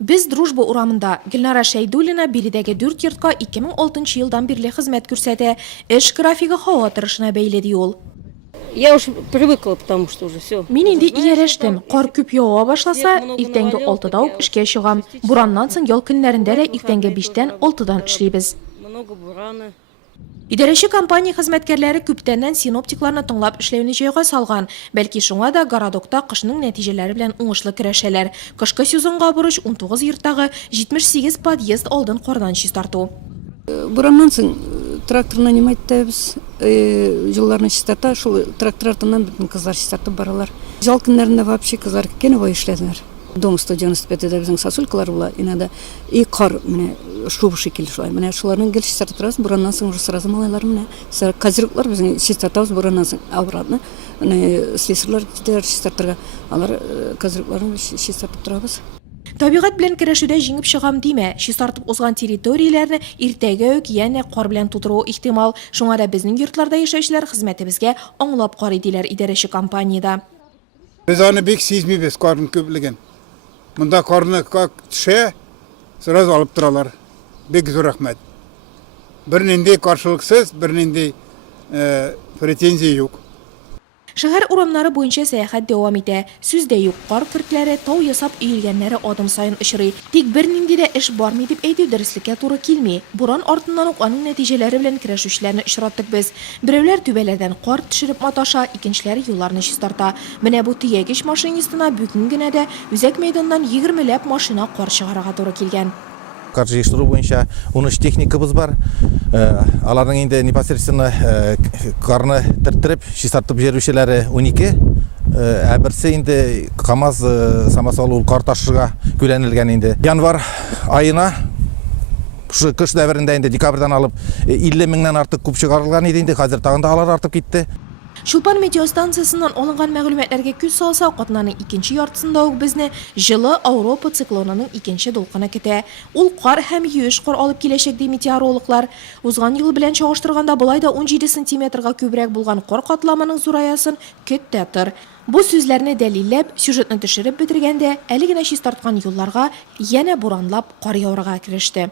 Biz дружба урамында Гөлнара Шәйдуллина биредәге 4 йортка 2006 елдан бирле хезмәт күрсәтә. Эш графигы һава торышына бәйле ди ул. Я уж привыкла, потому что уже все. Мин инде иярәштем. Кар күп ява башласа, иртәнге 6-да ук эшкә чыгам. Бураннан соң ял көннәрендә дә иртәнге 5-тән 6-дан эшлибез. Много бурана. Идарәче компания хезмәткәрләре күптәннән синоптикларны тыңлап эшләүне җайга салган. Бәлки шуңа да городокта кышның нәтиҗәләре белән уңышлы көрәшәләр. Кышкы сезонга бурыч 19 йорттагы 78 подъезд алдын кардан чистарту. Бураннан соң трактор нанимать итәбез. Җылларны чистарта, шул трактор артыннан бөтен кызлар чистартып баралар. Жал көннәрендә вообще кызлар кене эшләделәр. Дом 195-дә безнең сосулькалар була, инде и кар менә шул шикелле шулай. Менә шуларның гел чистартып торабыз, бураннан соң уже сразу малайлар менә козырыклар безнең чистартабыз, бураннан соң обратно менә слесарьлар китәр чистартырга. Алар козырыкларны чистартып торабыз. Табигать белән көрәшүдә җиңеп чыгам димә, чистартып узган территорияләрне иртәгә үк янә кар белән тутыру ихтимал. Шуңа да безнең йортларда яшәүчеләр хезмәтебезгә аңлап карый диләр идарәче компаниядә. Без аны бик сизмибез карның күплеген. Монда карны как төшә, сразу алып торалар. Бик зур рәхмәт. Бернинди каршылыксыз, бернинди претензия юк. Шәһәр урамнары буенча сәяхәт дәвам итә. Сүздә юк, кар көртләре тау ясап өелгәннәре адым сайын очрый. Тик бернинди дә эш бармый дип әйтү дөреслеккә туры килми. Буран артыннан ук аның нәтиҗәләре белән көрәшүчеләрне очраттык без. Берәүләр түбәләрдән кар төшереп маташа, икенчеләре юлларны чистарта. Менә бу төягеч машинистына бүген генә дә үзәк мәйданнан 20ләп машина кар чыгарга туры килгән. Кар оештыру буенча 13 техникабыз бар. Аларның инде непосредственно карны тертип, чистартып җирүчеләре 12. Берсе инде КАМАЗ самосвал ул кар ташырга күләнелгән инде. Январь айына кыш дәверендә инде декабрьдән алып 50 меңнән артык куб чыгарылган иде инде. Хәзер тагын да алар артып китте. Шулпан метеостанциясыннан алынган мәгълүматларга күз салса, катнаның икенче яртысында ук безне җылы Европа циклонының икенче дулкыны көтә. Ул кар һәм юеш кар алып киләчәк ди метеорологлар. Узган ел белән чагыштырганда булай да 17 сантиметрга күбрәк булган кар катламының зураясын көттә тор. Бу сүзләрне дәлилләп, сюжетны төшереп бетергәндә, әле генә чистарткан юлларга янә буранлап кар яурыга кереште.